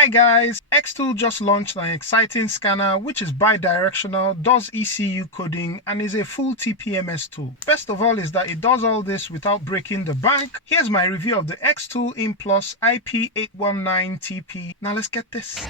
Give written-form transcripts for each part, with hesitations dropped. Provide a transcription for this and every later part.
Hi guys, XTOOL just launched an exciting scanner which is bidirectional, does ECU coding and is a full TPMS tool. First of all is that it does all this without breaking the bank. Here's my review of the XTOOL IP819TP. Now let's get this.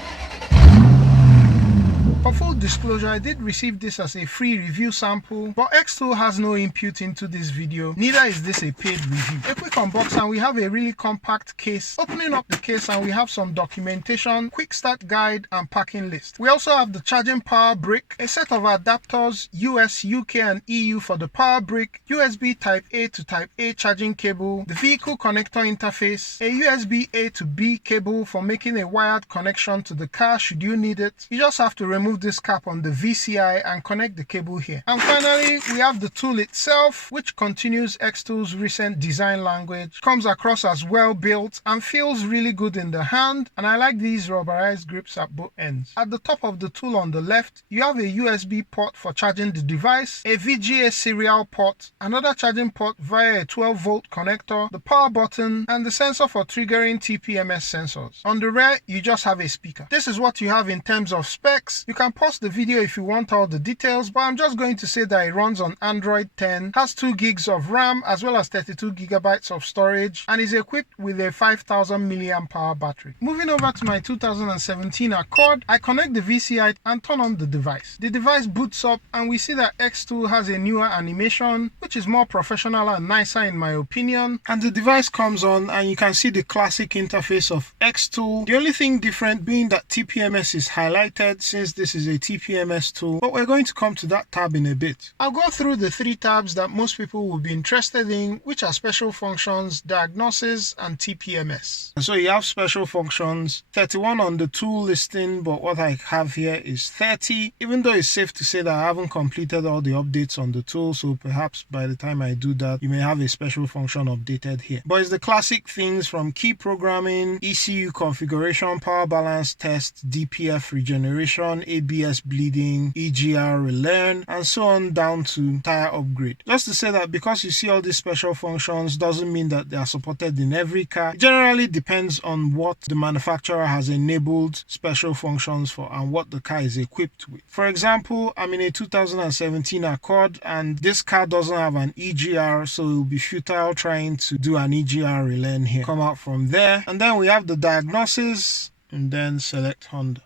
For full disclosure, I did receive this as a free review sample, but XTOOL has no input into this video, neither is this a paid review. A quick unboxing, we have a really compact case. Opening up the case and we have some documentation, quick start guide and packing list. We also have the charging power brick, a set of adapters, US, UK and EU for the power brick, USB Type A to Type A charging cable, the vehicle connector interface, a USB A to B cable for making a wired connection to the car should you need it. You just have to remove this cap on the VCI and connect the cable here. And finally, we have the tool itself, which continues XTOOL's recent design language, comes across as well built and feels really good in the hand, and I like these rubberized grips at both ends. At the top of the tool on the left, you have a USB port for charging the device, a VGA serial port, another charging port via a 12-volt connector, the power button, and the sensor for triggering TPMS sensors. On the rear, you just have a speaker. This is what you have in terms of specs. You can pause the video if you want all the details, but I'm just going to say that it runs on Android 10, has 2 gigs of RAM as well as 32 gigabytes of storage, and is equipped with a 5000 mAh battery. Moving over to my 2017 Accord, I connect the VCI and turn on the device. The device boots up and we see that XTOOL has a newer animation, which is more professional and nicer in my opinion, and the device comes on and you can see the classic interface of XTOOL. The only thing different being that TPMS is highlighted since this is a TPMS tool, but we're going to come to that tab in a bit. I'll go through the 3 tabs that most people will be interested in, which are special functions, diagnosis and TPMS. And so you have special functions, 31 on the tool listing, but what I have here is 30, even though it's safe to say that I haven't completed all the updates on the tool, so perhaps by the time I do that, you may have a special function updated here. But it's the classic things from key programming, ECU configuration, power balance test, DPF regeneration, ABS bleeding, EGR relearn, and so on down to tire upgrade. Just to say that because you see all these special functions doesn't mean that they are supported in every car. It generally depends on what the manufacturer has enabled special functions for and what the car is equipped with. For example, I'm in a 2017 Accord and this car doesn't have an EGR, so it will be futile trying to do an EGR relearn here. Come out from there, and then we have the diagnosis and then select Honda.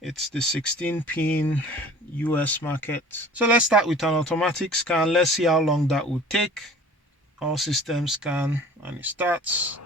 It's the 16-pin US market. So let's start with an automatic scan. Let's see how long that would take. All system scan and it starts.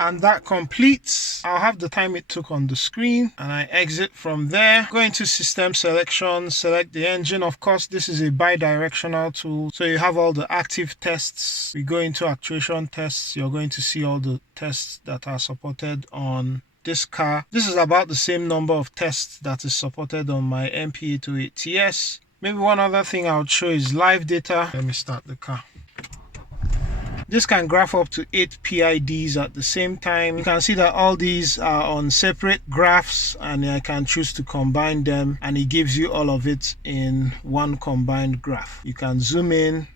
And that completes. I'll have the time it took on the screen and I exit from there. Go into system selection, select the engine. Of course, this is a bidirectional tool, so you have all the active tests. We go into actuation tests. You're going to see all the tests that are supported on this car. This is about the same number of tests that is supported on my MP808TS. Maybe one other thing I would show is live data. Let me start the car. This can graph up to 8 PIDs at the same time. You can see that all these are on separate graphs and I can choose to combine them and it gives you all of it in one combined graph. You can zoom in.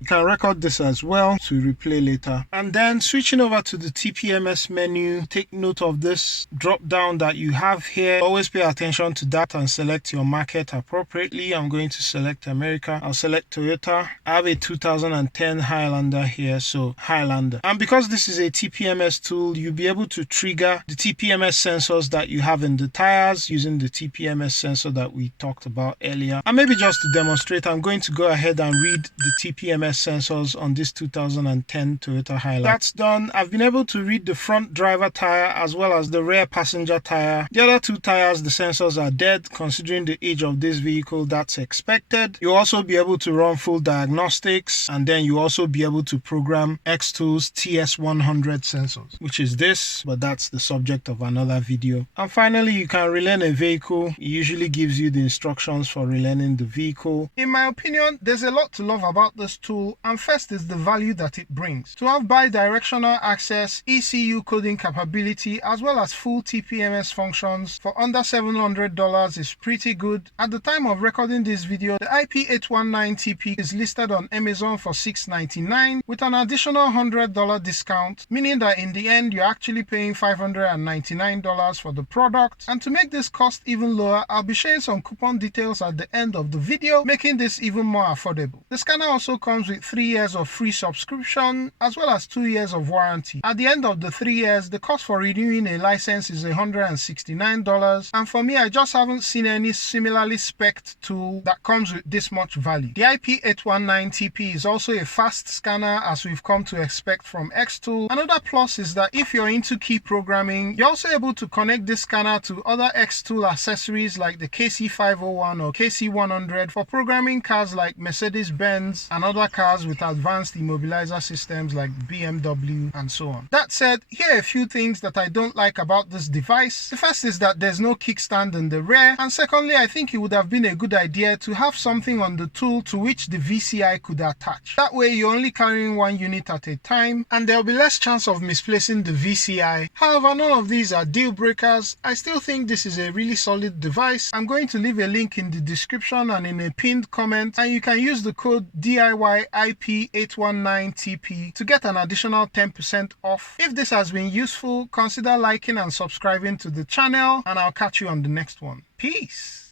You can record this as well to replay later. And then switching over to the TPMS menu, take note of this drop down that you have here. Always pay attention to that and select your market appropriately. I'm going to select America. I'll select Toyota. I have a 2010 Highlander here, so Highlander. And because this is a TPMS tool, you'll be able to trigger the TPMS sensors that you have in the tires using the TPMS sensor that we talked about earlier. And maybe just to demonstrate, I'm going to go ahead and read the TPMS sensors on this 2010 Toyota Highlander. That's done. I've been able to read the front driver tire as well as the rear passenger tire. The other 2 tires, the sensors are dead. Considering the age of this vehicle, that's expected. You'll also be able to run full diagnostics, and then you also be able to program XTOOL's TS100 sensors, which is this, but that's the subject of another video. And finally, you can relearn a vehicle. It usually gives you the instructions for relearning the vehicle. In my opinion, there's a lot to love about this tool. tool, and first is the value that it brings. To have bidirectional access, ECU coding capability, as well as full TPMS functions for under $700 is pretty good. At the time of recording this video, the IP819TP is listed on Amazon for $699 with an additional $100 discount, meaning that in the end you're actually paying $599 for the product. And to make this cost even lower, I'll be sharing some coupon details at the end of the video, making this even more affordable. The scanner also comes with 3 years of free subscription as well as 2 years of warranty. At the end of the 3 years, the cost for renewing a license is $169, and for me, I just haven't seen any similarly spec'd tool that comes with this much value. The IP819TP is also a fast scanner, as we've come to expect from XTOOL. Another plus is that if you're into key programming, you're also able to connect this scanner to other XTOOL accessories like the KC501 or KC100 for programming cars like Mercedes-Benz and other cars with advanced immobilizer systems like BMW and so on. That said, here are a few things that I don't like about this device. The first is that there's no kickstand in the rear, and secondly, I think it would have been a good idea to have something on the tool to which the VCI could attach. That way you're only carrying one unit at a time and there'll be less chance of misplacing the VCI. However, none of these are deal breakers. I still think this is a really solid device. I'm going to leave a link in the description and in a pinned comment, and you can use the code DIYIP819TP to get an additional 10% off. If this has been useful, consider liking and subscribing to the channel, and I'll catch you on the next one. Peace!